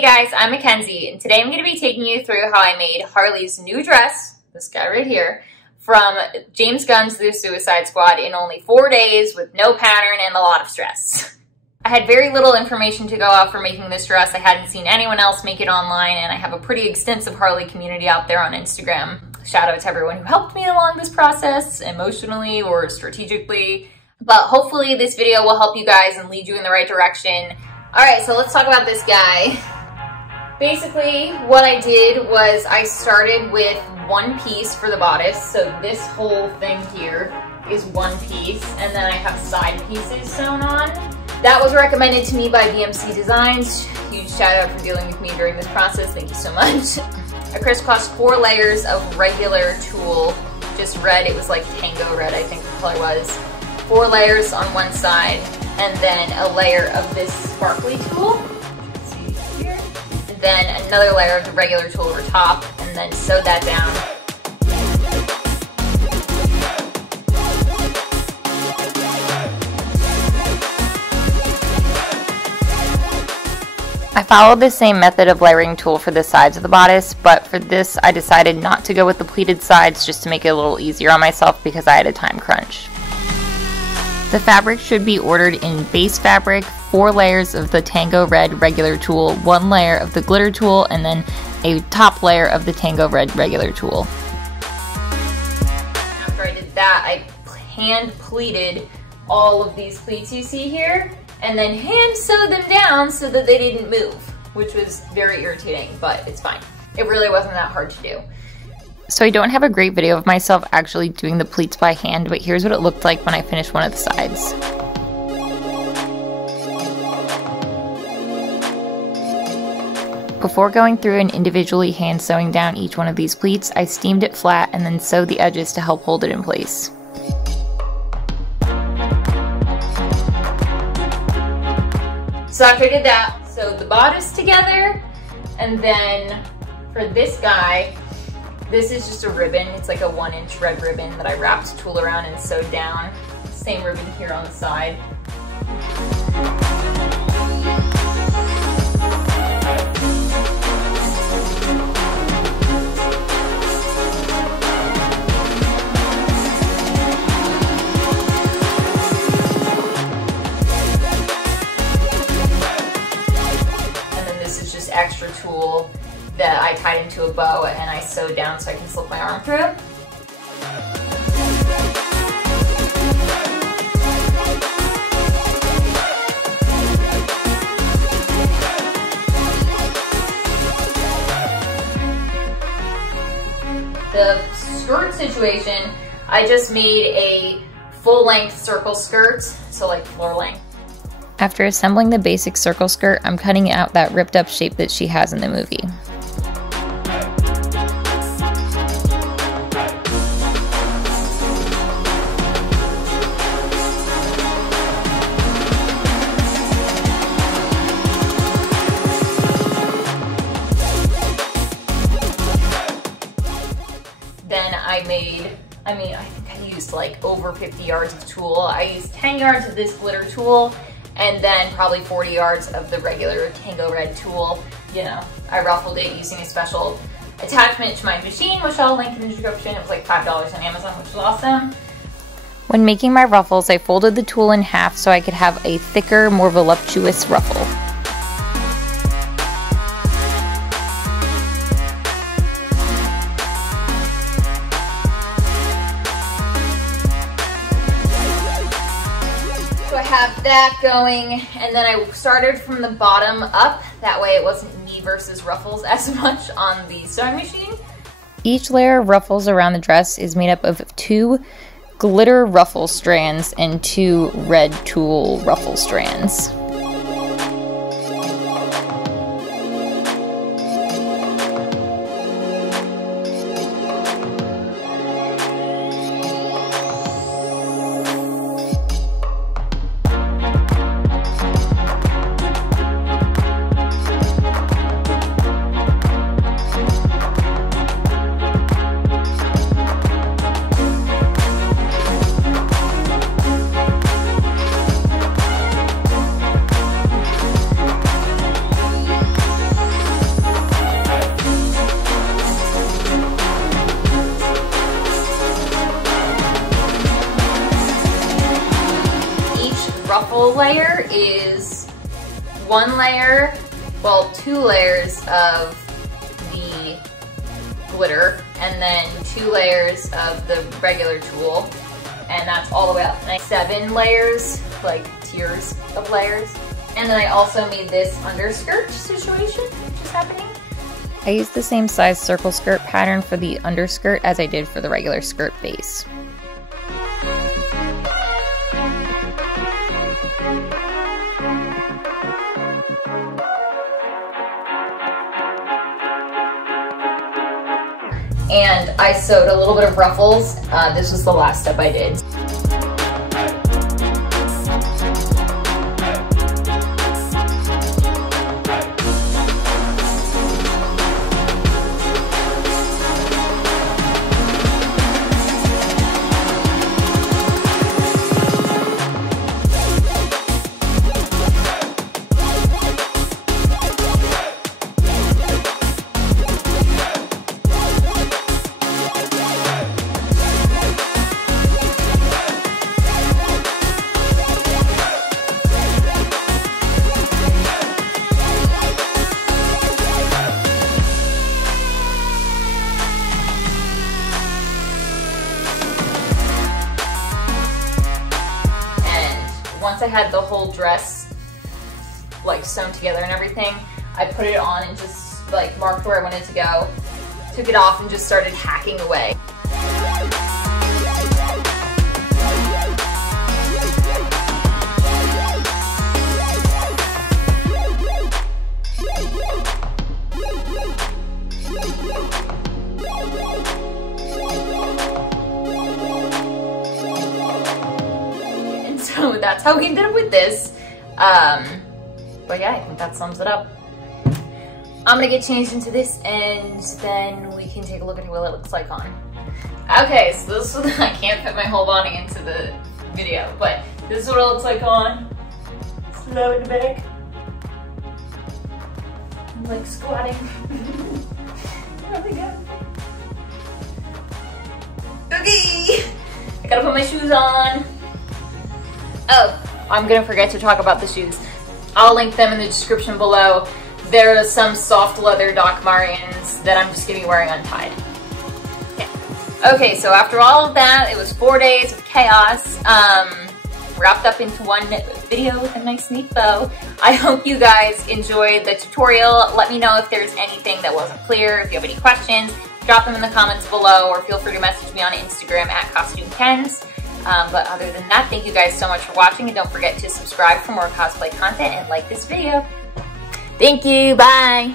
Hey guys, I'm Mackenzie, and today I'm going to be taking you through how I made Harley's new dress, this guy right here, from James Gunn's The Suicide Squad in only 4 days with no pattern and a lot of stress. I had very little information to go off for making this dress. I hadn't seen anyone else make it online, and I have a pretty extensive Harley community out there on Instagram. Shout out to everyone who helped me along this process, emotionally or strategically. But hopefully this video will help you guys and lead you in the right direction. Alright, so let's talk about this guy. Basically, what I did was I started with one piece for the bodice. So this whole thing here is one piece, and then I have side pieces sewn on. That was recommended to me by BMC Designs. Huge shout out for dealing with me during this process. Thank you so much. I crisscrossed 4 layers of regular tulle, just red. It was like Tango Red, I think the color was. 4 layers on one side, and then a layer of this sparkly tulle. See here? And then another layer of the regular tulle over top, and then sewed that down. I followed the same method of layering tulle for the sides of the bodice, but for this I decided not to go with the pleated sides just to make it a little easier on myself because I had a time crunch. The fabric should be ordered in base fabric, 4 layers of the Tango Red regular tulle, 1 layer of the glitter tulle, and then a top layer of the Tango Red regular tulle. After I did that, I hand pleated all of these pleats you see here, and then hand sewed them down so that they didn't move, which was very irritating, but it's fine. It really wasn't that hard to do. So I don't have a great video of myself actually doing the pleats by hand, but here's what it looked like when I finished one of the sides. Before going through and individually hand sewing down each one of these pleats, I steamed it flat and then sewed the edges to help hold it in place. So after I did that, sewed the bodice together, and then for this guy, this is just a ribbon. It's like a 1-inch red ribbon that I wrapped tulle around and sewed down. Same ribbon here on the side. And then this is just extra tulle that I tied into a bow and I sewed down so I can slip my arm through. The skirt situation, I just made a full-length circle skirt, so like floor length. After assembling the basic circle skirt, I'm cutting out that ripped up shape that she has in the movie. Then I think I used like over 50 yards of tulle. I used 10 yards of this glitter tulle and then probably 40 yards of the regular Tango Red tulle. You know, I ruffled it using a special attachment to my machine, which I'll link in the description. It was like $5 on Amazon, which was awesome. When making my ruffles, I folded the tulle in half so I could have a thicker, more voluptuous ruffle. So I have that going, and then I started from the bottom up. That way it wasn't me versus Ruffles as much on the sewing machine. Each layer of ruffles around the dress is made up of 2 glitter ruffle strands and 2 red tulle ruffle strands. layer is 1 layer, well, 2 layers of the glitter, and then 2 layers of the regular tulle, and that's all the way up. And 7 layers, like tiers of layers. And then I also made this underskirt situation, which is happening. I used the same size circle skirt pattern for the underskirt as I did for the regular skirt base. And I sewed a little bit of ruffles. This was the last step I did. Once I had the whole dress like sewn together and everything, I put it on and just like marked where I wanted to go, took it off and just started hacking away. So that's how we ended up with this. But yeah, I think that sums it up. I'm gonna get changed into this and then we can take a look at what it looks like on. Okay, so this is, I can't fit my whole body into the video, but this is what it looks like on. Slow in the back. I'm like squatting. There we go. Okay, I gotta put my shoes on. Oh, I'm gonna forget to talk about the shoes. I'll link them in the description below. There are some soft leather Doc Martens that I'm just gonna be wearing untied. Okay, so after all of that, it was 4 days of chaos, wrapped up into one video with a nice neat bow. I hope you guys enjoyed the tutorial. Let me know if there's anything that wasn't clear. If you have any questions, drop them in the comments below, or feel free to message me on Instagram at CostumeKens. But other than that, thank you guys so much for watching, and don't forget to subscribe for more cosplay content and like this video. Thank you, bye!